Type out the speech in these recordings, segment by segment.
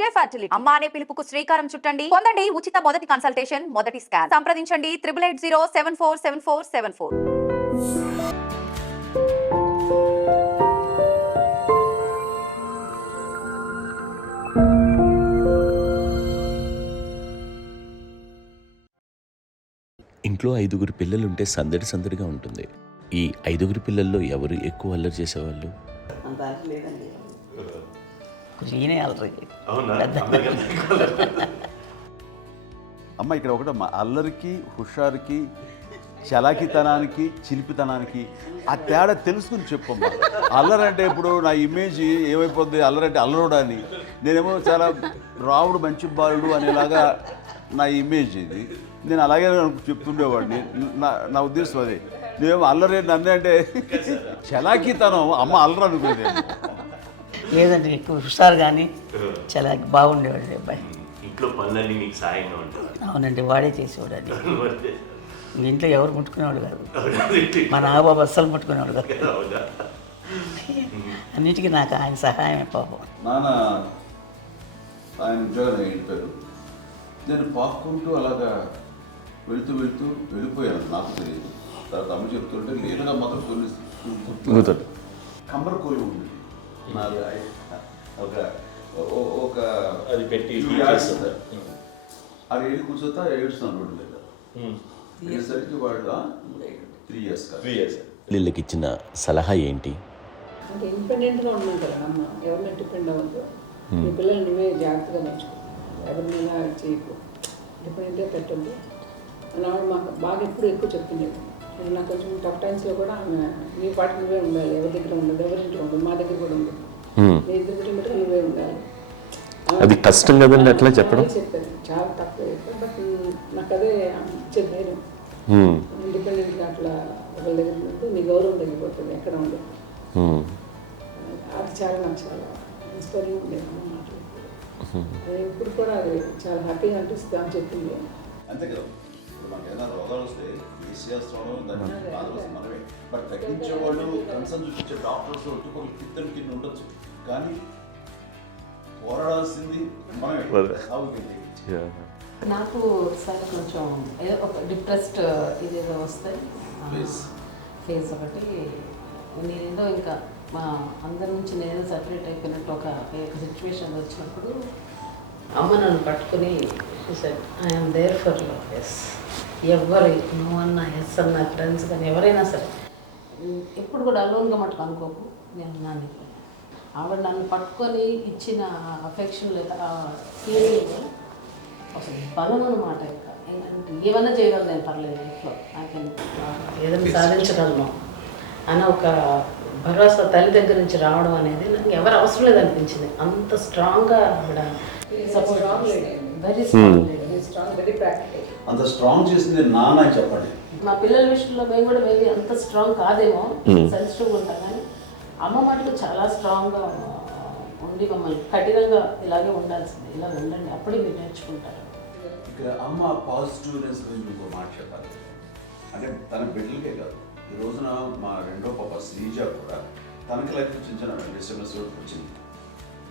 ఇదే ఫర్టిలిటీ. అమ్మ అనే పిలుపుకు శ్రీకారం చుట్టండి. పొందండి ఉచిత మొదటి కన్సల్టేషన్, మొదటి స్కాన్. సంప్రదించండి 8880747474. ఇంట్లో 5గురు పిల్లలుంటే సందడి సందడిగా ఉంటుంది. ఈ 5గురు పిల్లల్లో ఎవరు ఎక్కువ అల్లరి చేసేవాళ్ళు? అమ్మ ఇక్కడ ఒకటి అల్లరికి, హుషారుకి, చలాకితనానికి, చిలిపితనానికి ఆ తేడా తెలుసుకుని చెప్పమ్మా. అల్లరంటే ఇప్పుడు నా ఇమేజ్ ఏమైపోద్ది, అల్లరంటే అల్లరుడు అని, నేనేమో చాలా రావుడు మంచి బాలుడు అనేలాగా నా ఇమేజ్ ఇది. నేను అలాగే చెప్తుండేవాడిని. నా ఉద్దేశం అదే. నేనేమో అల్లరి నన్ను అంటే చలాకితనం, అమ్మ అల్లరు అనుకునేది లేదంటే ఎక్కువ హుషారు కానీ చాలా బాగుండేవాడు అబ్బాయి. ఇంట్లో పనులన్నీ మీకు సాయంగా ఉంటుంది. అవునండి, వాడే చేసేవాడు. అది ఇంట్లో ఎవరు ముట్టుకునేవాడు కాదు. మా నాగబాబు అస్సలు ముట్టుకునేవాడు కాదు. అన్నిటికీ నాకు ఆయన సహాయమే పాపం. నాన్న ఆయన ఉద్యోగం వెళ్ళిపోయారు. నేను పాక్కుంటూ అలాగా వెళుతూ వెళ్ళిపోయాను. నాకు తెలియదు. తర్వాత అమ్మ చెప్తుంటే నేరుగా మాత్రం కొన్ని కమ్మర కోలు ఉంది నాది. ఒక అది పెట్టి అది వెళ్ళి కూర్చోతా ఏడుస్తున్నాను రోడ్డు మీద. వెళ్ళేసరికి వాళ్ళు 3 years వీళ్ళకి ఇచ్చిన సలహా ఏంటి? అంటే ఇండిపెండెంట్గా ఉన్నాం కదా అమ్మ, ఎవరిని డిపెండ్ అవ్వద్దు. మీ పిల్లలు నువ్వే జాగ్రత్తగా నేర్చుకో, ఎవరినైనా చేయకు, డిపెండెంట్గా పెట్టద్దు అని ఆవిడ మాకు బాగా ఎక్కువ చెప్తుండేది. నాకు కొంచెం టఫ్ టైమ్స్లో కూడా ఆమె నీ పాటు నువ్వే ఉండాలి, ఎవరి దగ్గర ఉండదు, ఎవరింట్లో ఉండదు, మా దగ్గర కూడా ఉండదు, నీ ఇద్దరు మటుకు నువ్వే ఉండాలి. అది కష్టం కదండి అట్లా చెప్పడం. చెప్పారు, చాలా తక్కువ చెప్పారు. బట్ నాకు అదే ఇచ్చే ధైర్యం. ఇండిపెండెంట్గా అట్లా ఒకరి దగ్గర ఉంటే నీ గౌరవం తగ్గిపోతుంది, ఎక్కడ ఉండదు. అది చాలా నాకు చాలా ఇన్స్పైరింగ్ ఉండేది అమ్మ మాటలు. అది ఇప్పుడు కూడా అది చాలా హ్యాపీగా అనిపిస్తుంది అని చెప్పింది. అంతే కదా. ఇప్పుడు మనకి ఏదైనా రోగాలు వస్తే చేస్తాము, దాన్ని బాధలు మనమే. బట్ తగ్గించే వాళ్ళు, కన్సర్న్ చూపించే డాక్టర్స్ ఒట్టుకోలు కింద ఉండొచ్చు, కానీ పోరాడాల్సింది మనమే. నాకు సార్ కొంచెం ఏదో ఒక డిప్రెస్డ్ ఇదేదో వస్తే ఫేజ్ ఒకటి, నేనేదో ఇంకా మా అందరి నుంచి నేను సపరేట్ అయిపోయినట్టు ఒక సిచ్యువేషన్ వచ్చినప్పుడు అమ్మ నన్ను పట్టుకుని I'm there for you. Yes, ఎవరు నువ్వు అన్నా, ఎస్ అన్న ఫ్రెండ్స్ కానీ ఎవరైనా సరే ఎప్పుడు కూడా అలోన్గా మటుకు అనుకోకు, నేను నాన్న. ఆవిడ నన్ను పట్టుకొని ఇచ్చిన అఫెక్షన్ లేదా ఫీలింగ్ అసలు బలం అన్నమాట. ఇంకా ఏంటంటే ఏమన్నా చేయగలను నేను, పర్లేదు ఇంట్లో నాకు ఏదైనా సాధించగలను అని ఒక భరోసా తల్లి దగ్గర నుంచి రావడం అనేది నాకు ఎవరు అవసరం లేదనిపించింది. అంత స్ట్రాంగ్గా ఆవిడ support, very strong, very practical. అంత స్ట్రాంగ్ చేసింది నాన్న చెప్పండి. మా పిల్లల విషయంలో మేము కూడా మేబీ అంత స్ట్రాంగ్ కాదేమో, సెన్సిటివ్గా ఉంటాం, కానీ అమ్మ మటుకు చాలా స్ట్రాంగ్గా ఉండి మమ్మల్ని కఠినంగా ఇలాగే ఉండాల్సింది, ఇలా ఉండండి, అప్పుడే మీరు నేర్చుకుంటారు. ఇక్కడ అమ్మ పాజిటివ్నెస్ గురించి ఇంకో మాట చెప్పాలి. అంటే తన బిడ్డలకే కాదు, ఈ రోజున మా రెండో పాప శ్రీజ కూడా తనకి లైఫ్ చిన్న డిస్టర్బెన్స్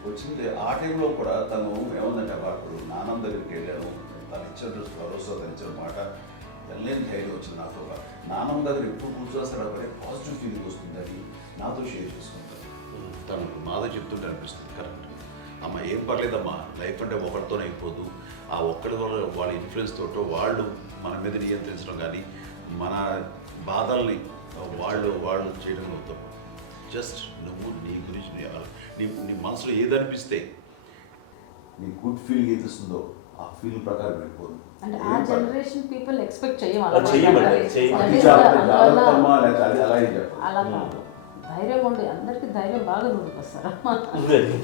వచ్చింది. ఆ టైంలో కూడా తను ఏముందంటే అప్పుడు నాన్న దగ్గరికి వెళ్ళాను, తను ఇచ్చిన భరోసా, తను ఇచ్చిన మాట వెళ్ళలేని ధైర్యం వచ్చింది నాకు. నాన్నమ్మ దగ్గర ఎప్పుడు కూర్చోస్తాడు అప్పుడే పాజిటివ్ ఫీలింగ్ వస్తుందని నాతో షేర్ చేసుకుంటాను. తను మాతో చెప్తుంటే అనిపిస్తుంది కరెక్ట్. అమ్మ ఏం పర్లేదమ్మా, లైఫ్ అంటే ఒకరితోనే అయిపోదు, ఆ ఒక్కడి వల్ల వాళ్ళ ఇన్ఫ్లుయెన్స్ తోటో వాళ్ళు మన మీద నియంత్రించడం కానీ మన బాధల్ని వాళ్ళు చేయడం అవుతాం. జస్ట్ నువ్వు నీ గురించి నీ మనసులో ఏదనిపిస్తే, నీ గుడ్ ఫీలింగ్ ఏది వస్తుందో ఆ ఫీల్ ప్రకారం వెళ్ళిపోదు. అంటే ఆ జనరేషన్ పీపుల్ ఎక్స్పెక్ట్ చేయం అలా కాదు, ధైర్యం ఉండి అందరికీ ధైర్యం బాగా నూరుకొస్తారు.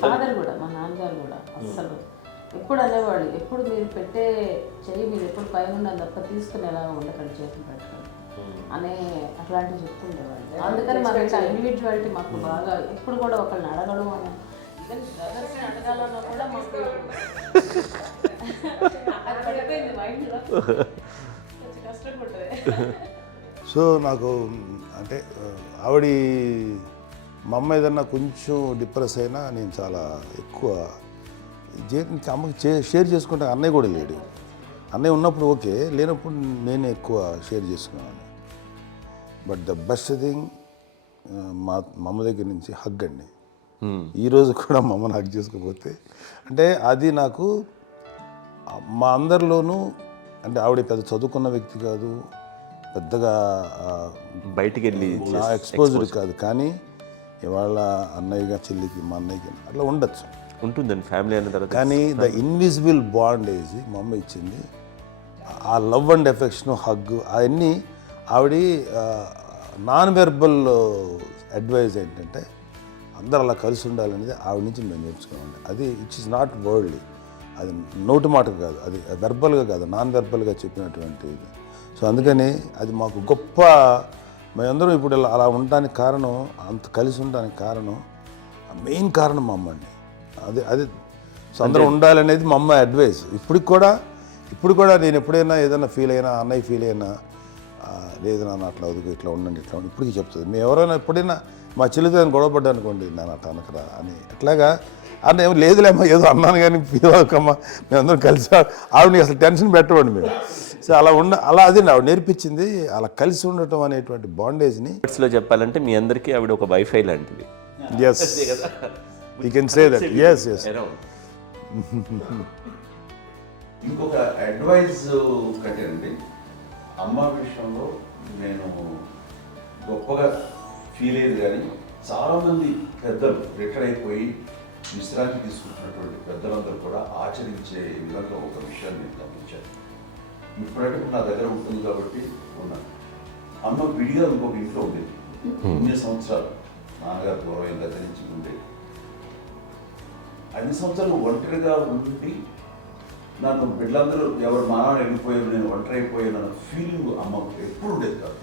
ఫాదర్ కూడా, మా నాన్నగారు కూడా అస్సలు ఎప్పుడు అనేవాళ్ళు, ఎప్పుడు మీరు పెట్టే చెయ్యి మీరు ఎప్పుడు పైన ఉండాలి తప్ప తీసుకునేలా ఉండకండి, చేతులు పెట్టుకొని అనే అట్లాంటివి చెప్తుండేవాళ్ళు. అందుకని మనకి ఇండివిజువాలిటీ మాకు బాగా ఎప్పుడు కూడా ఒకళ్ళని అడగడం అని, ఈవెన్ బ్రదర్స్ని అడగాలన్నా కూడా మాకు అది పడిపోయింది మైండ్లో, కొంచెం కష్టంగా ఉంటుంది. సో నాకు అంటే ఆవిడ మా అమ్మ ఏదన్నా కొంచెం డిప్రెస్ అయినా నేను చాలా ఎక్కువ అమ్మకి షేర్ చేసుకుంటే అన్నయ్య కూడా లేడు. అన్నయ్య ఉన్నప్పుడు ఓకే, లేనప్పుడు నేనే ఎక్కువ షేర్ చేసుకున్నాను. బట్ ద బెస్ట్ థింగ్ మా అమ్మ దగ్గర నుంచి హగ్ అండి. ఈరోజు కూడా మా అమ్మని హగ్ చేసుకోకపోతే అంటే అది నాకు మా అందరిలోనూ, అంటే ఆవిడ పెద్ద చదువుకున్న వ్యక్తి కాదు, పెద్దగా బయటికి వెళ్ళి నా ఎక్స్పోజర్ కాదు, కానీ ఇవాళ అన్నయ్యగా చెల్లికి మా అన్నయ్యకి అట్లా ఉండొచ్చు ఉంటుందండి ఫ్యామిలీ అన్న తర్వాత. కానీ ద ఇన్విజిబుల్ బాండేజ్ మా అమ్మ ఇచ్చింది. ఆ లవ్ అండ్ ఎఫెక్షన్, హగ్, అవన్నీ ఆవిడ నాన్ వెర్బల్ అడ్వైజ్ ఏంటంటే అందరూ అలా కలిసి ఉండాలనేది ఆవిడ నుంచి మేము నేర్చుకోవాలి. అది ఇట్స్ ఇస్ నాట్ వర్డ్లీ, అది నోటి మాట కాదు, అది వెర్బల్గా కాదు, నాన్ వెర్బల్గా చెప్పినటువంటి ఇది. సో అందుకని అది మాకు గొప్ప, మేమందరం ఇప్పుడు అలా ఉండడానికి కారణం, అంత కలిసి ఉండడానికి కారణం, మెయిన్ కారణం మా అమ్మ అండి. అది సో అందరూ ఉండాలనేది మా అమ్మ అడ్వైస్. ఇప్పుడు కూడా నేను ఎప్పుడైనా ఏదైనా ఫీల్ అయినా, అన్నయ్య ఫీల్ అయినా, లేదు నాన్న అట్లా వదుకు, ఇట్లా ఉండండి, ఇట్లా ఉండి, ఇప్పటికీ చెప్తుంది. మేము ఎవరైనా ఎప్పుడైనా మా చెల్లితో గొడవపడ్డా అనుకోండి, నేను అట్లా అనకరా అని, ఎట్లాగా అన్న ఏమో లేదులేమ్మా, ఏదో అన్నాను కానీ ఫీల్ అవ్వకమ్మా, మేమందరం కలిసి, ఆవిడని అసలు టెన్షన్ పెట్టవండి మేము. సో అలా అది ఆవిడ నేర్పించింది, అలా కలిసి ఉండటం అనేటువంటి బాండేజ్ని. లో చెప్పాలంటే మీ అందరికీ ఆవిడ ఒక వైఫై లాంటిది. Yes, you can say that. Yes yes. ఇంకొక అడ్వైజ్ కట్టండి, అమ్మ విషయంలో నేను గొప్పగా ఫీల్ అయ్యేది, కానీ చాలామంది పెద్దలు రిటైర్ అయిపోయి విశ్రాంతి తీసుకుంటున్నటువంటి పెద్దలందరూ కూడా ఆచరించే విధంగా ఒక విషయాన్ని నేను గమనించాను. ఇప్పుడంటే నా దగ్గర ఉంటుంది కాబట్టి ఉన్నాను. అమ్మ విడిగా ఇంకొక ఇంట్లో ఉండేది, 9 సంవత్సరాలు నాన్నగారు దూరం గతించి ఉండేది. 5 సంవత్సరాలు ఒంటరిగా ఉండి నన్ను బిడ్డలందరూ ఎవరు మానవుడు వెళ్ళిపోయారు, నేను ఒంటరి అయిపోయాను అన్న ఫీలింగ్ అమ్మకు ఎప్పుడు ఉండేది కాదు.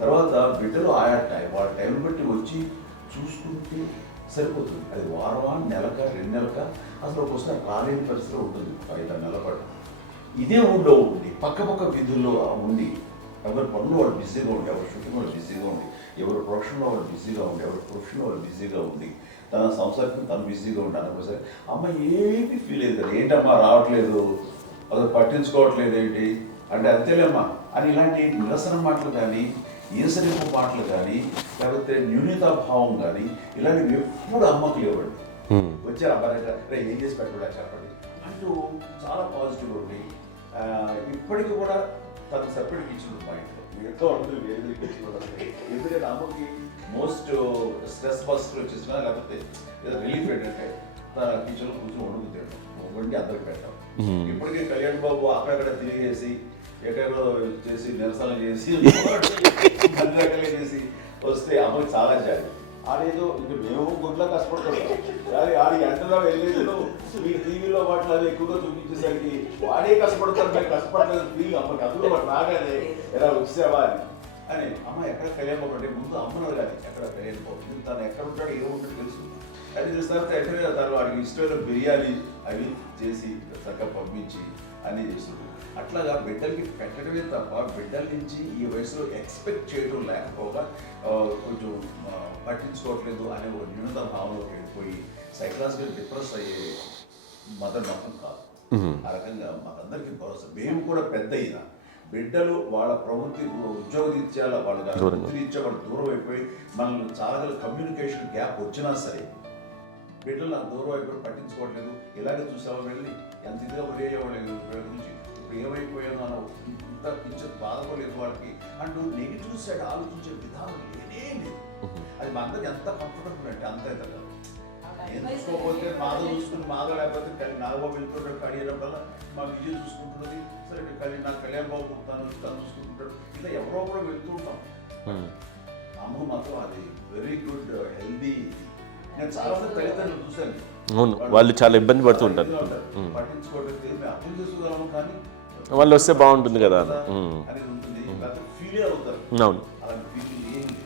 తర్వాత బిడ్డలు ఆయా వాళ్ళ టైం బట్టి వచ్చి చూసుకుంటే సరిపోతుంది. అది వారమా, నెలక, 2 నెలక, అసలు ఒకసారి రాలేని పరిస్థితిలో ఉంటుంది. 5-6 నెలల పాటు ఇదే ఊళ్ళో ఉండి, పక్క విధుల్లో ఉండి, ఎవరి పనులు వాళ్ళు బిజీగా ఉండి, ఎవరి షూటింగ్ వాళ్ళు బిజీగా ఉండి, ఎవరి ప్రొఫెషన్లో వాళ్ళు బిజీగా ఉండి, ఎవరి ప్రొఫెషన్లో వాళ్ళు బిజీగా ఉండి, తన సంసారం తను బిజీగా ఉంటాను. ఒకసారి అమ్మ ఏమీ ఫీల్ అయ్యేది కదా, ఏంటమ్మా రావట్లేదు, అసలు పట్టించుకోవట్లేదు ఏంటి అంటే, అంతేలేమ్మా అని ఇలాంటి నిరసన మాటలు కానీ, ఈసరింపు మాటలు కానీ, లేకపోతే న్యూనతాభావం కానీ, ఇలాంటివి ఎప్పుడు అమ్మకు లేవండి. వచ్చారు అబ్బాయి ఏం చేసి పెట్టడా చెప్పండి అంటూ చాలా పాజిటివ్ ఉండి, ఇప్పటికీ కూడా తను సపరేట్ కిచెన్ మా ఇంట్లో ఎంతో ఉంటుంది, వేరే కిచెన్. ఎందుకంటే అమ్మకి మోస్ట్ స్ట్రెస్ బస్టర్ వచ్చేసినా, లేకపోతే ఏదో రిలీఫ్ ఏంటంటే తన కిచెన్లో కూర్చొని వండుకుతాడు, వండి అందరికి పెట్టాం. ఇప్పటికీ కళ్యాణ్ బాబు అక్కడక్కడ తిరిగేసి, ఎక్కడో చేసి, నిరసనలు చేసి, అన్ని రకాలు చేసి వస్తే అమ్మకి చాలా జాలి. ఆడేదో ఇంక మేము గుడ్లో కష్టపడుతున్నాం, కానీ ఆడి ఎంటలో వెళ్ళేది మీకు టీవీలో వాటిలో అది ఎక్కువగా చూపించేసరికి వాడే కష్టపడతారు, మేము కష్టపడలేదు ఫీల్ అమ్మకి. అందులో వాడు రాగానే ఎలా వచ్చావా అని అమ్మ ఎక్కడ కళ్యాణ్ బాబు అంటే ముందు అమ్మను కానీ ఎక్కడ కళ్యాణ్ బాబు, తను ఎక్కడ ఉంటాడు, ఏ ఉంటాడు తెలుసు. అది చూసిన తర్వాత ఎక్కడ తను వాడికి ఇష్టమైన బిర్యానీ అవి చేసి చక్కగా పంపించి అన్నీ చేస్తుంటాడు. అట్లాగా బిడ్డలకి పెట్టడమే తప్ప బిడ్డల నుంచి ఈ వయసులో ఎక్స్పెక్ట్ చేయడం లేకపోగా కొంచెం పట్టించుకోవట్లేదు అనే ఒక న్యూనత భావంలోకి వెళ్ళిపోయి సైకలాజికల్ డిప్రెస్ అయ్యే మదర్ మాత్రం కాదు. ఆ రకంగా మాకందరికీ భరోసా. మేము కూడా పెద్ద అయినా బిడ్డలు వాళ్ళ ప్రవృత్తి, ఉద్యోగరీత్యా వాళ్ళ వృత్తిరీత్యా వాళ్ళు దూరం అయిపోయి మనల్ని చాలా కమ్యూనికేషన్ గ్యాప్ వచ్చినా సరే బిడ్డలు నాకు దూరం అయిపోయి పట్టించుకోవట్లేదు. ఇలాగే చూసావా వెళ్ళి ఎంత ఇదిగా ఉదయ్యేవాళ్ళు గురించి ఇప్పుడు ఏమైపోయాను అన్న ఇంత పిక్చర్ బాధపడలేదు వాళ్ళకి అంటూ నెగిటివ్ సైడ్ ఆలోచించే విధానం లేనే లేదు. అది మా అందరికి ఎంత కంఫర్టబుల్ అంటే అంత అయితే కదా. నేను చూసుకోకపోతే మాధవ్ చూసుకుని, మాధవ్ లేకపోతే నాగబాబు వెళ్తుంటాడు, కళ్యాణం వల్ల మా విజయ్ చూసుకుంటున్నది, సరే నాకు కళ్యాణ్ బాబు తను చూసుకుంటుంటాడు, ఇలా ఎవరో కూడా వెళ్తూ ఉంటాం. అమ్మ మాత్రం అది వెరీ గుడ్ హెల్దీ. నేను చాలా మంది తల్లిదండ్రులు చూశాను, అవును, వాళ్ళు చాలా ఇబ్బంది పడుతూ ఉంటారు. పట్టించుకోవడం మేము అర్థం చేసుకోగలము, కానీ వాళ్ళు వస్తే బాగుంటుంది కదా అనేది ఉంటుంది, ఫీల్ అవుతారు. అవును, అలాంటి ఫీలింగ్ ఏం లేదు.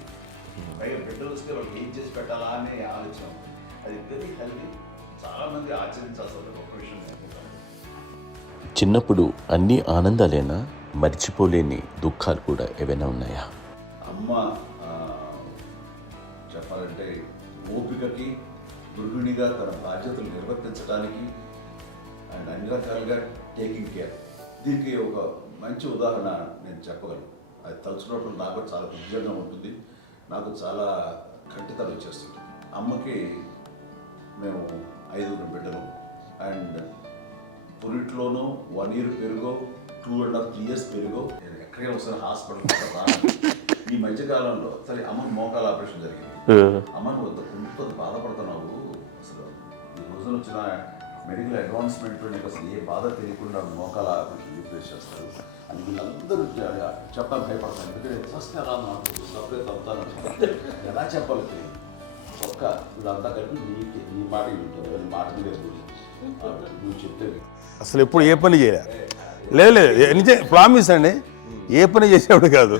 పైగా బిడ్డలు వస్తే వాళ్ళకి ఏం చేసి పెట్టాలా అనే ఆలోచన. అది వెరీ హెల్దీ, చాలా మంది ఆచరించాల్సిన ఒక విషయం. చిన్నప్పుడు అన్ని ఆనందాలేనా, మర్చిపోలేని దుఃఖాలు కూడా ఏవైనా ఉన్నాయా? అమ్మ చెప్పాలంటే ఓపికకి గృహిణిగా తన బాధ్యతలు నిర్వర్తించడానికి అండ్ అన్ని రకాలుగా టేకింగ్ కేర్. దీనికి ఒక మంచి ఉదాహరణ నేను చెప్పగలను. అది తలుచుకున్నప్పుడు నాకు చాలా ఉద్యోగంగా ఉంటుంది, నాకు చాలా కంటితలు వచ్చేస్తుంది. అమ్మకి మేము 5 బిడ్డలు అండ్ పురిట్లోనూ 1 year పెరుగో 2.5 years పెరుగో. నేను ఎక్కడికి ఒకసారి హాస్పిటల్ ఈ మధ్యకాలంలో సరే అమ్మకి మోకాల ఆపరేషన్ జరిగింది. అమ్మను కొంత బాధపడుతున్నావు, అసలు ఈ రోజున వచ్చిన మెడికల్ అడ్వాన్స్మెంట్లో నీకు అసలు ఏ బాధ తెలియకుండా మోకాల ఆపరేషన్ రీప్లేస్ చేస్తారు అని వీళ్ళందరూ చెప్పడానికి భయపడతాను. ఎందుకంటే ఫస్ట్ ఎలా నాకు సపరేట్ అవుతాను, ఎలా చెప్పాలి తెలియదు. ఒక్క వీళ్ళంతా కలిపి నీ మాట వింటారు, అది మాట మీద నువ్వు చెప్తే అసలు ఎప్పుడు ఏ పని చేయలే. లేదు లేదు నిజం ప్రామిస్ అండి, ఏ పని చేసేవాడు కాదు.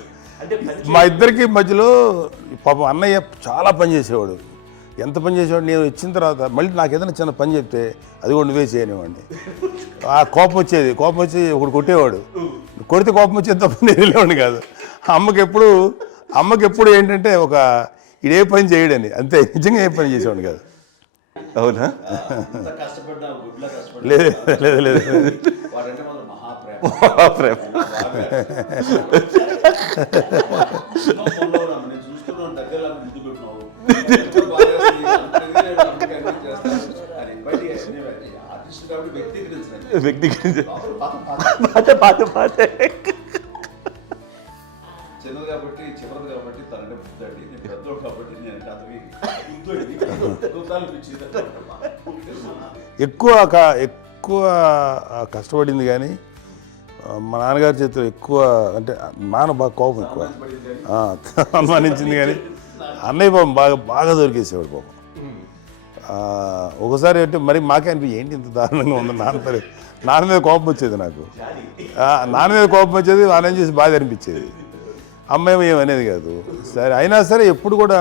మా ఇద్దరికి మధ్యలో పాపం అన్నయ్య చాలా పని చేసేవాడు. ఎంత పని చేసేవాడు, నేను ఇచ్చిన తర్వాత మళ్ళీ నాకు ఏదైనా చిన్న పని చెప్తే అది కూడా నువ్వే చేయనివ్వండి. ఆ కోపం వచ్చేది, కోపం వచ్చి ఒకడు కొట్టేవాడు, కొడితే కోపం వచ్చేది తప్ప నేను వెళ్ళేవాడిని కాదు. అమ్మకి ఎప్పుడు ఏంటంటే ఒక ఇదే పని చేయడని, అంతే. నిజంగా ఏ పని చేసేవాడిని కాదు. అవునా? కష్టపడ్డా గుడ్లా కష్టపడ్డా లేదు లేదు వాడంటే మాత్రం మహాప్రేమ. నేను చూస్తున్నాను దగ్గర ముందు పెట్టినావు ఆర్టిస్ట్ కాబట్టి వ్యక్తీకరించిన చిన్నది కాబట్టి చివరిది కాబట్టి తనంటే బుద్ధండి, నేను పెద్దోడు కాబట్టి నేను కథవి ఎక్కువ కష్టపడింది కానీ మా నాన్నగారి చేతిలో ఎక్కువ అంటే నాన్న బాగా కోపం ఎక్కువ అనుమానించింది. కానీ అన్నయ్య పాపం బాగా దొరికేసేవాడు పాపం. ఒకసారి అంటే మరి మాకే అనిపి ఏంటి ఇంత దారుణంగా ఉంది నాన్న మీద కోపం వచ్చేది నాకు. నాన్న మీద కోపం వచ్చేది, నాన్న చేసి బాధ అనిపించేది. అమ్మాయి ఏమనేది కాదు. సరే అయినా సరే ఎప్పుడు కూడా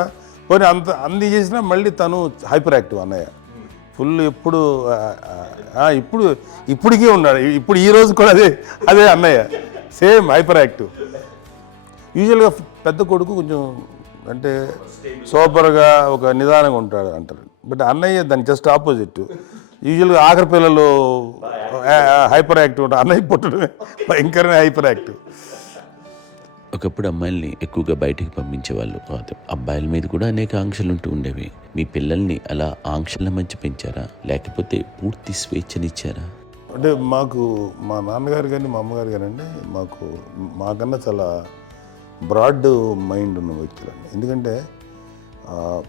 పోనీ అంది చేసినా మళ్ళీ తను హైపర్ యాక్టివ్ అన్నయ్య ఫుల్. ఇప్పటికీ ఉన్నాడు, ఇప్పుడు ఈ రోజు కూడా అదే అన్నయ్య సేమ్ హైపర్ యాక్టివ్. యూజువల్గా పెద్ద కొడుకు కొంచెం అంటే సూపర్గా ఒక నిదానంగా ఉంటాడు అంటారు, బట్ అన్నయ్య దాని జస్ట్ ఆపోజిట్. యూజువల్గా ఆఖరి పిల్లలు హైపర్ యాక్టివ్ ఉంటారు, అన్నయ్య పుట్టడమే భయంకరమైన హైపర్ యాక్టివ్. ఒకప్పుడు అమ్మాయిల్ని ఎక్కువగా బయటికి పంపించేవాళ్ళు, అబ్బాయిల మీద కూడా అనేక ఆంక్షలు ఉంటూ ఉండేవి. మీ పిల్లల్ని అలా ఆంక్షల మధ్య పెంచారా, లేకపోతే పూర్తి స్వేచ్ఛనిచ్చారా? అంటే మాకు మా నాన్నగారు కానీ మా అమ్మగారు కానండి మాకన్నా చాలా బ్రాడ్ మైండ్ ఉన్న వ్యక్తులండి. ఎందుకంటే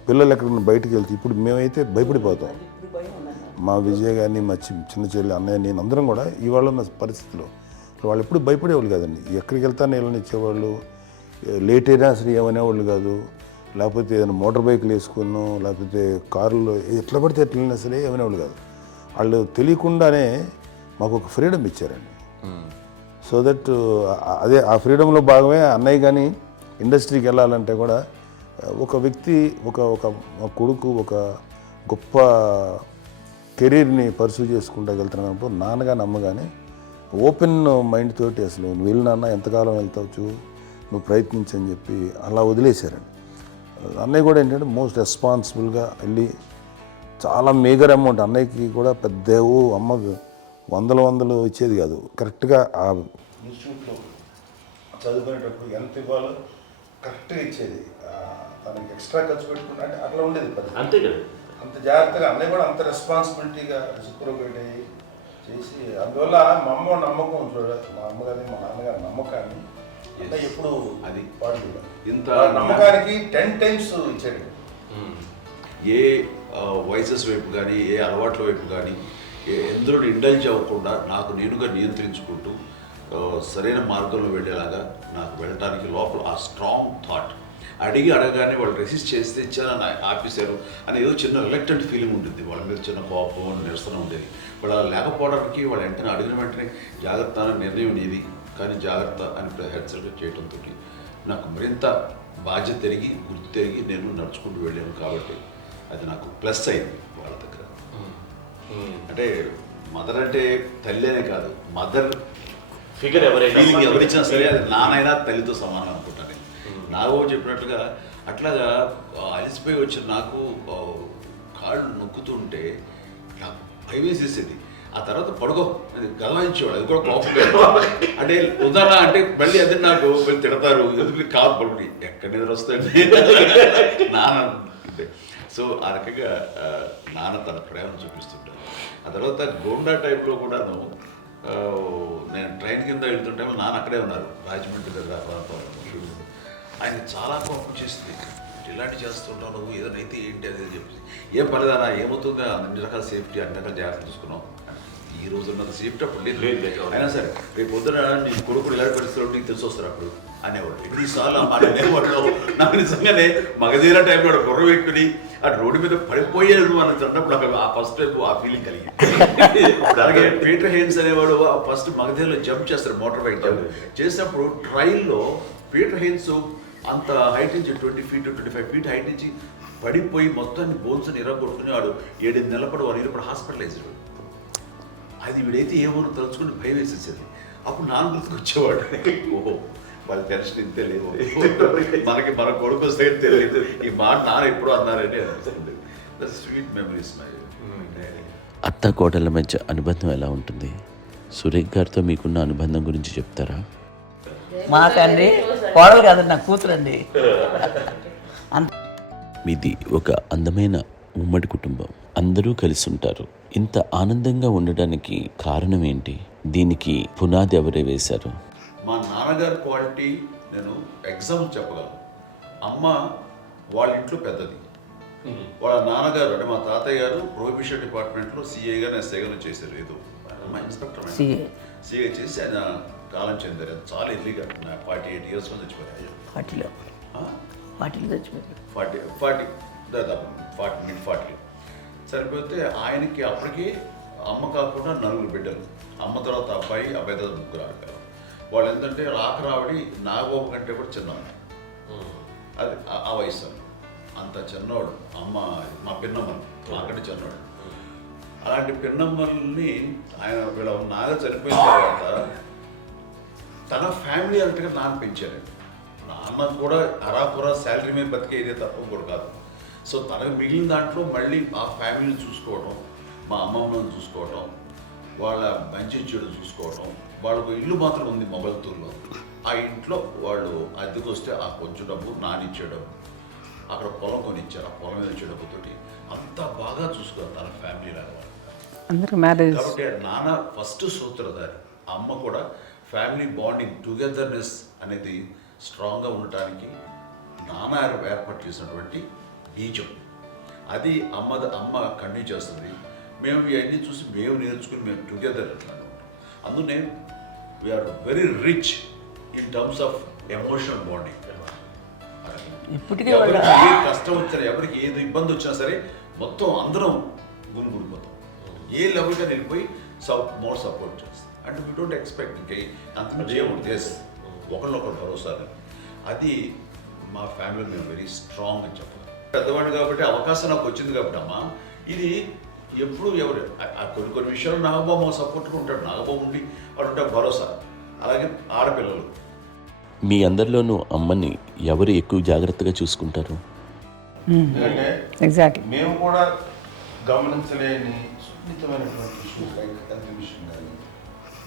పిల్లలు ఎక్కడన్నా బయటకు వెళ్తే ఇప్పుడు మేమైతే భయపడిపోతాం. మా విజయ్ కానీ మా చిన్న చెల్లి అన్నయ్య నేను అందరం కూడా ఇవాళ ఉన్న పరిస్థితిలో వాళ్ళు ఎప్పుడు భయపడేవాళ్ళు కాదండి. ఎక్కడికి వెళ్తాను వెళ్ళనిచ్చేవాళ్ళు, లేట్ అయినా అసలు ఏమనేవాళ్ళు కాదు. లేకపోతే ఏదైనా మోటార్ బైక్లు వేసుకున్నాం, లేకపోతే కారులో ఎట్లా పడితే ఎట్లయినా సరే ఏమనేవాళ్ళు కాదు. వాళ్ళు తెలియకుండానే మాకు ఒక ఫ్రీడమ్ ఇచ్చారండి. సో దట్ అదే ఆ ఫ్రీడంలో భాగమే అన్నయ్య కానీ ఇండస్ట్రీకి వెళ్ళాలంటే కూడా ఒక వ్యక్తి ఒక కొడుకు ఒక గొప్ప కెరీర్ని పర్సూ చేసుకుంటూ వెళ్తున్నప్పుడు నాన్న కానీ అమ్మ కానీ ఓపెన్ మైండ్ తోటి అసలు నువ్వు వెళ్ళినా ఎంతకాలం వెళ్తావు, నువ్వు ప్రయత్నించని చెప్పి అలా వదిలేశారండి. అన్నయ్య కూడా ఏంటంటే మోస్ట్ రెస్పాన్సిబుల్గా వెళ్ళి చాలా మేజర్ అమౌంట్ అన్నయ్యకి కూడా పెద్ద అమ్మకు వందలు ఇచ్చేది కాదు. కరెక్ట్గా ఆ ఇన్స్టిట్యూట్లో చదువుకునేటప్పుడు ఎంత ఇవ్వాలో కరెక్ట్గా ఇచ్చేది. తనకి ఎక్స్ట్రా ఖర్చు పెట్టుకుంటే అంటే అట్లా ఉండేది అంతే కదా. అంత జాగ్రత్తగా అన్నయ్య కూడా అంత రెస్పాన్సిబిలిటీగా రెసిప్రోకేట్ అయ్యి చేసి అందువల్ల మా అమ్మ నమ్మకం చూడాలి, మా అమ్మగారి మా నాన్నగారి నమ్మకాన్ని అన్నయ్య ఎప్పుడు అది వాడు ఇంత నమ్మకానికి 10 times ఇచ్చాడు. ఏ వయసెస్ వైపు కానీ ఏ అలవాట్ల వైపు కానీ ఎందులో ఇండల్జ్ అవ్వకుండా నాకు నేనుగా నియంత్రించుకుంటూ సరైన మార్గంలో వెళ్ళేలాగా నాకు వెళ్ళడానికి లోపల ఆ స్ట్రాంగ్ థాట్. అడగగానే వాళ్ళు రెసిస్ట్ చేస్తే ఇచ్చారని ఆపేశారు అని ఏదో చిన్న రిలక్టెంట్ ఫీలింగ్ ఉంటుంది, వాళ్ళ మీద చిన్న కోపం నిరసన ఉండేది. వాళ్ళు అలా లేకపోవడానికి వాళ్ళు వెంటనే అడిగిన వెంటనే జాగ్రత్త అనే నిర్ణయం నీది కానీ జాగ్రత్త అని హెచ్చరిక చేయడంతో నాకు మరింత బాధ్యత తిరిగి గుర్తు తిరిగి నేను నడుచుకుంటూ వెళ్ళాను. కాబట్టి అది నాకు ప్లస్ అయింది వాళ్ళ దగ్గర. అంటే మదర్ అంటే తల్లి అనే కాదు, మదర్ ఫిగర్ ఎవరిచ్చినా సరే అది నానైనా తల్లితో సమానం అనుకుంటాను. నాగో చెప్పినట్లుగా అట్లాగా అలిసిపోయి వచ్చిన నాకు కాళ్ళు నొక్కుతుంటే నాకు భయం వేసేసేది. ఆ తర్వాత పడుకో అది గలవాయించేవాడు, అది కూడా కోపం. అంటే ఉదాహరణ అంటే మళ్ళీ అదే నాకు మళ్ళీ తిడతారు, ఎందుకు కాదు పడుకుని ఎక్కడ నిద్ర వస్తాయండి నాన్న. సో ఆ రకంగా నాన్న తన ప్రేమను చూపిస్తుంటాను. ఆ తర్వాత గోండా టైప్లో కూడాను నేను ట్రైన్ కింద వెళ్తుంటే నాన్న అక్కడే ఉన్నారు, రాజమండ్రి దగ్గర ప్రాంతంలో. ఆయన చాలా కోపం చేస్తుంది, ఇలాంటి చేస్తుంటావు నువ్వు, ఏదైనా అయితే ఏంటి అది చెప్పి. ఏం పర్లేదన్నా, ఏమవుతుందో అన్ని రకాల సేఫ్టీ అన్ని రకాల జాగ్రత్త చూసుకున్నాం. ఈ రోజు ఉన్నది సేఫ్టీ అప్పుడు లేదు. అయినా సరే రేపు పొద్దున నీ కొడుకులు ఇలాంటి పరిస్థితులు నీకు తెలిసి వస్తారు అప్పుడు అనేవాడు. ఎన్నిసార్లు ఆ మాట అనేవాడు. నాకు నిజంగానే మగధీర టైంలో గుర్ర పెట్టుకుని ఆ రోడ్డు మీద పడిపోయేది అని అన్నప్పుడు నాకు ఆ ఫస్ట్ టైం ఆ ఫీలింగ్ కలిగింది. అలాగే పీటర్ హెయిన్స్ అనేవాడు ఫస్ట్ మగధీరలో జంప్ చేస్తారు, మోటార్ బైక్ జంప్ చేసినప్పుడు ట్రైల్లో పీటర్ హెయిన్స్ అంత హైట్ నుంచి 20 feet 25 feet హైట్ నుంచి పడిపోయి మొత్తాన్ని బోన్స్ ఇరగొట్టుకుని వాడు 7 నెలల పాటు 1 year హాస్పిటలైజ్డ్. అది వీడైతే ఏమో తలుచుకుని భయం వేసేసేది. అప్పుడు నాన్న గుర్తుకొచ్చేవాడు, ఓహో వాళ్ళ టెన్షన్ ఇంతే లేదు, మనకి మన కొడుకు వస్తే తెలియదు ఈ మాట నాన్న ఎప్పుడూ అన్నారని అనిపిస్తుంది. Sweet memories my. అత్త కోడళ్ళ మధ్య అనుబంధం ఎలా ఉంటుంది? సురేఖ్ గారితో మీకున్న అనుబంధం గురించి చెప్తారా? మాకండి కోడలు కాదండి, నా కూతురండి. మీది ఒక అందమైన ఉమ్మడి కుటుంబం, అందరూ కలిసి ఉంటారు. ఇంత ఆనందంగా ఉండడానికి కారణం ఏంటి? దీనికి పునాది ఎవరే వేశారు? మా నాన్నగారి క్వాలిటీ నేను ఎగ్జాంపుల్ చెప్పగలను. అమ్మ వాళ్ళ ఇంట్లో పెద్దది, వాళ్ళ నాన్నగారు అంటే మా తాతయ్య గారు ప్రొహిబిషన్ డిపార్ట్మెంట్లో సిఏగా ఎస్ఐగా చేశారు. ఏదో మా ఇన్స్పెక్టర్ సిఏ చేసి ఆయన కాలం చెందారు. చాలా ఎర్లీగా 48 years చచ్చిపోయారు. 40 చచ్చిపోయారు. 40 దాదాపు 40 సరిపోతే ఆయనకి అప్పటికి అమ్మ కాకుండా 4 బిడ్డలు. అమ్మ తర్వాత అబ్బాయి తర్వాత 3 ఆడపిల్లలు. వాళ్ళు ఏంటంటే రాకరావడి నాగబాబు కంటే కూడా చిన్నవాడు. అది ఆ వయసు అంత చిన్నవాడు. అమ్మ మా పిన్నమ్మలు నాకంటే చిన్నవాడు. అలాంటి పిన్నమ్మల్ని ఆయన వీళ్ళ నాగ చనిపోయిన తర్వాత తన ఫ్యామిలీ అంతగా నాన్న పెంచారు. నాన్న కూడా అరాపురా శాలరీ మీద బతికేదే తప్ప కూడా కాదు. సో తనకు మిగిలిన దాంట్లో మళ్ళీ ఆ ఫ్యామిలీని చూసుకోవడం, మా అమ్మమ్మని చూసుకోవడం, వాళ్ళ మంచి చెడు చూసుకోవడం. వాళ్ళకు ఇల్లు మాత్రం ఉంది మొగల్తూరులో. ఆ ఇంట్లో వాళ్ళు అద్దెకు వస్తే ఆ కొంచెం డబ్బు నానిచ్చే డబ్బు, అక్కడ పొలం కొనిచ్చారు, ఆ పొలం మీద ఇచ్చే డబ్బుతోటి అంతా బాగా చూసుకోవాలి తన ఫ్యామిలీ లాగా. కాబట్టి నాన్న ఫస్ట్ సూత్రధారి. అమ్మ కూడా ఫ్యామిలీ బాండింగ్ టుగెదర్నెస్ అనేది స్ట్రాంగ్గా ఉండటానికి నాన్న ఏర్పాటు చేసినటువంటి బీజం. అది అమ్మ కంటిన్యూ చేస్తుంది. మేము ఇవన్నీ చూసి మేము నేర్చుకుని మేము టుగెదర్ అంటున్నాను. అందునే we're very rich in terms of emotional bonding. ఇప్పటికే ఎవరికి ఏ కష్టం వచ్చినా, ఎవరికి ఏది ఇబ్బంది వచ్చినా సరే మొత్తం అందరం గురిపోతాం. ఏ లెవెల్గా వెళ్ళిపోయి మోర్ సపోర్ట్ చేస్తాం. అంటే వీ డోంట్ ఎక్స్పెక్ట్ ఇంకా అంతమంది ఏముంటుంది ఒకరినొకరు భరోసా. అది మా ఫ్యామిలీ మేము వెరీ స్ట్రాంగ్ అని చెప్పాలి. పెద్దవాడు కాబట్టి అవకాశం నాకు వచ్చింది కాబట్టి అమ్మ ఇది ఎప్పుడు ఎవరు కొన్ని విషయాలు నాగబాబు సపోర్ట్గా ఉంటాడు. నాగబాబు ఉండి వాడు భరోసా. అలాగే ఆడపిల్లలు మీ అందరిలోనూ అమ్మని ఎవరు ఎక్కువ జాగ్రత్తగా చూసుకుంటారు? ఎందుకంటే ఎగ్జాక్ట్లీ మేము కూడా గమనించలేని సున్నితమైనటువంటి ఇష్యూస్ లైక్ హెల్త్ విషయం కానీ,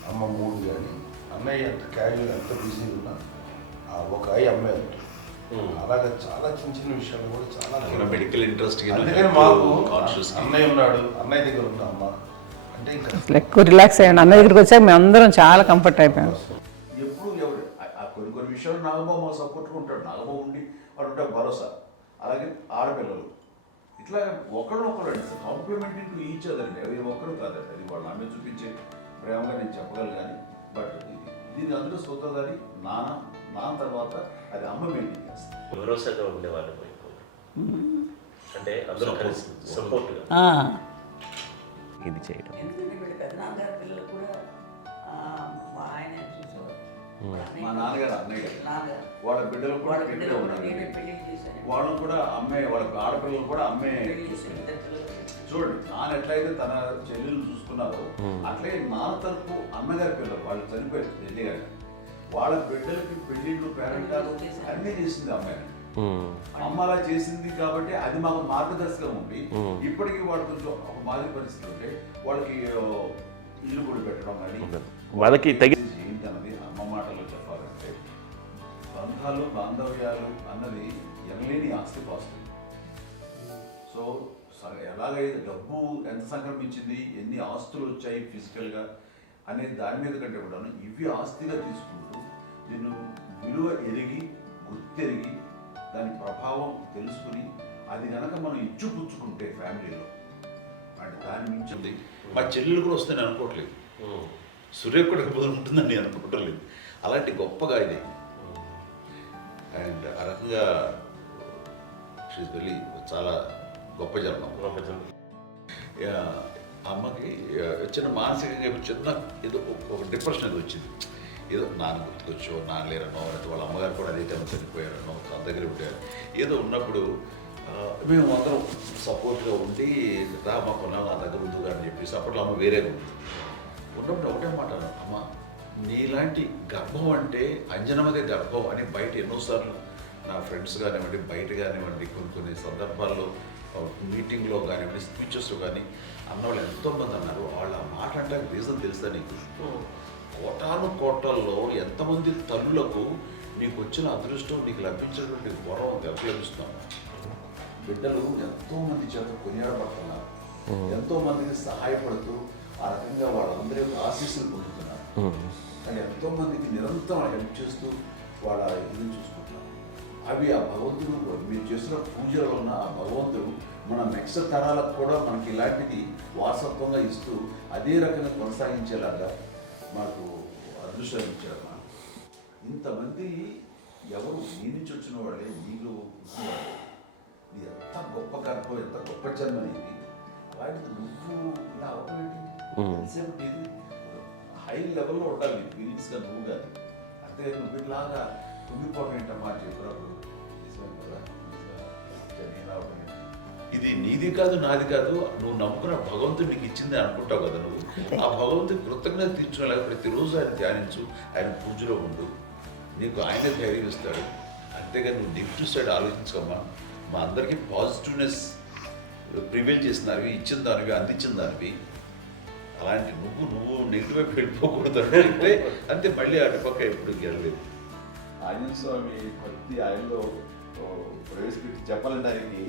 అమ్మ మూడు కానీ, అన్నయ్య ఎంత క్యాజువల్ ఎంత బిజీ ఉన్నా ఒక అమ్మాయి ఉంటుంది. అలాగే చాలా చిన్న చిన్న విషయాలు కూడా చాలా మెడికల్ ఇంట్రెస్ట్. అందుకని మాకు అన్నయ్య ఉన్నాడు, అన్నయ్య దగ్గర ఉన్న అమ్మ అంటే ఇంకా ఎక్కువ రిలాక్స్ అయ్యాను. అన్న దగ్గరికి వచ్చాక మేము అందరం చాలా కంఫర్ట్ అయిపోయాం. ఎప్పుడు ఎవరు కొన్ని విషయాలు నాగబాబు సపోర్ట్గా ఉంటాడు. నాగబాబు ఉండి వాడు భరోసా. అలాగే ఆడపిల్లలు ఇట్లా ఒకరినొకరు అండి కాంప్లిమెంటింగ్ టు ఈచ్ అదర్ అండి. అవి ఒక్కరు కాదండి, అది వాళ్ళ నాన్న చూపించే ప్రేమగా నేను చెప్పగలను. కానీ బట్ దీని అందరూ సూత్రధారి నాన్న తర్వాత అది అమ్మ మెయింటైన్ చేస్తుంది. భరోసాగా ఉండేవాళ్ళు అంటే అందరూ కలిసి సపోర్ట్గా ఇది చేయడం. ఎందుకంటే వీళ్ళ పెద్దనాన్నగారి పిల్లలు కూడా ఆయన చూసేవారు. మా నాన్నగారు అన్నయ్య గారు వాళ్ళ బిడ్డలు కూడా ఇక్కడే ఉన్నారు. పెళ్లి చేశాను. వాళ్ళని కూడా అమ్మాయి వాళ్ళ ఆడపిల్లలు కూడా అమ్మాయి చూడండి. నాన్న ఎట్లయితే తన చెల్లెలు చూసుకున్నారో అట్లే నాన్న తరపు అమ్మగారి పిల్లలు వాళ్ళు చనిపోయారు పెళ్లి గారు. వాళ్ళ బిడ్డలకి పెళ్లిళ్ళు పేరెంటాలు అన్నీ చేసింది అమ్మాయి. అమ్మ అలా చేసింది కాబట్టి అది మాకు మార్గదర్శకం ఉంది. ఇప్పటికీ వాళ్ళు కొంచెం ఒక మాదిరి పరిస్థితి ఉంటే వాళ్ళకి ఇల్లు కూడా పెట్టడం కానీ వాళ్ళకి ఏంటి అన్నది అమ్మ మాటల్లో చెప్పాలంటే బంధాలు బాంధవ్యాలు అన్నది ఎనలేని ఆస్తిపాస్తులు. సో ఎలాగైతే డబ్బు ఎంత సంక్రమించింది, ఎన్ని ఆస్తులు వచ్చాయి ఫిజికల్గా అనే దాని మీద కంటే కూడా ఇవి ఆస్తిగా తీసుకుంటూ దీన్ని విలువ ఎరిగి గుర్తెరిగి దాని ప్రభావం తెలుసుకుని అది కనుక మనం ఇచ్చిపుచ్చుకుంటే ఫ్యామిలీలో అంటే దాని మించింది. మా చెల్లెలు కూడా వస్తే నేను అనుకోవట్లేదు, సూర్య కూడా ఉంటుందని నేను అనుకోవట్లేదు. అలాంటి గొప్పగా ఇది అండ్ ఆ రకంగా షీస్ వెరీ చాలా గొప్ప జన్మ. అమ్మకి చిన్న మానసికంగా చిన్న ఏదో ఒక డిప్రెషన్ అది వచ్చింది. ఏదో నాన్న గుర్తుకొచ్చో, నాన్న లేరనో, లేకపోతే వాళ్ళ అమ్మగారు కూడా అదే టైం చనిపోయారనో, తన దగ్గర ఉంటారు ఏదో ఉన్నప్పుడు మేము అందరం సపోర్ట్గా ఉండి మా కొన్నాళ్ళు నా దగ్గర ఉందిగా అని చెప్పేసి అప్పట్లో అమ్మ వేరేగా ఉంది. ఉన్నప్పుడు ఒకటే మాట అమ్మ నీలాంటి గర్భం అంటే అంజనమదే గర్భం అని బయట ఎన్నోసార్లు నా ఫ్రెండ్స్ కానివ్వండి, బయట కానివ్వండి, కొన్ని సందర్భాల్లో మీటింగ్లో కానివ్వండి, స్పీచెస్లో కానీ అన్నవాళ్ళు ఎంతోమంది అన్నారు. వాళ్ళు ఆ మాట అంటే రీజన్ తెలుసా నీకు? కోటాల్లో ఎంతమంది తల్లులకు నీకు వచ్చిన అదృష్టం, నీకు లభించినటువంటి గౌరవం ఎవరు లభిస్తున్నావు? బిడ్డలు ఎంతోమంది చేత కొనియాడబడుతున్నారు, ఎంతోమందికి సహాయపడుతూ ఆ రకంగా వాళ్ళందరి యొక్క ఆశీస్సులు పొందుతున్నారు. కానీ ఎంతోమందికి నిరంతరం హెల్ప్ చేస్తూ వాళ్ళ ఇది చూసుకుంటున్నారు. అవి ఆ భగవంతుడు మీరు చేసిన పూజలో ఉన్న ఆ భగవంతుడు మన నెక్స్ట్ తరాలకు కూడా మనకి ఇలాంటిది వారసత్వంగా ఇస్తూ అదే రకంగా కొనసాగించేలాగా మాకు అదృష్టం ఇచ్చారు. ఇంతమంది ఎవరు నీ నుంచి వచ్చిన వాళ్ళే నీళ్ళు ఇది ఎంత గొప్ప గర్భం, ఎంత గొప్ప జన్మ నీది. అలాంటిది నువ్వు ఇలా అవటమేంటి? ఎంతసేపు ఇది హై లెవెల్లో ఉండాలి నీ ఫీలింగ్స్గా నువ్వు కానీ. అంతే నువ్వు ఇలాగా కుంగిపోవడం ఏంటమ్మా చెప్పినప్పుడు నిజమే కదా, నేను అవడం ఏంటి? ఇది నీది కాదు నాది కాదు, నువ్వు నమ్ముకున్న భగవంతుడు నీకు ఇచ్చింది అనుకుంటావు కదా. నువ్వు ఆ భగవంతుడి కృతజ్ఞత తీర్చుకోలేక ప్రతిరోజు ఆయన ధ్యానించు, ఆయన పూజలో ఉండు, నీకు ఆయనే ధైర్యం ఇస్తాడు. అంతేగాని నువ్వు నెగిటివ్ సైడ్ ఆలోచించుకోమ్మా. మా అందరికీ పాజిటివ్నెస్ ప్రివైల్ చేసిన దానివి, ఇచ్చిన దానివి, అందించిన దానివి. అలాంటి నువ్వు నెగిటివ్ వైపు వెళ్ళిపోకూడదు అంటే అంతే. మళ్ళీ అటుపక్క ఎప్పుడు గెలలేదు. ఆంజనేయ స్వామి భక్తి ఆయనలో ప్రవేశపెట్టి చెప్పాలంటే ఆయనకి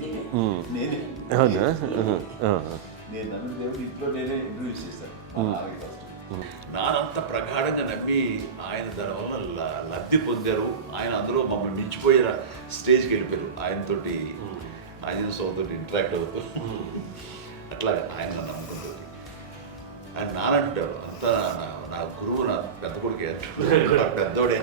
నేనే నేను నమ్మిన దేవుడు ఇంట్లో నేనే ఇంట్రడ్యూస్ చేశాను. నానంత ప్రగాఢంగా నమ్మి ఆయన దానివల్ల లబ్ధి పొందారు. ఆయన అందులో మమ్మల్ని మించిపోయిన స్టేజ్కి వెళ్ళిపోయారు. ఆయనతోటి ఆంజనేయ స్వామితో ఇంటరాక్ట్ అవుతూ అట్లా ఆయన నమ్ముకుంటుంది. ఆయన నానంటారు అంతా నా గురువు, నా పెద్ద కొడుకు పెద్దోడే.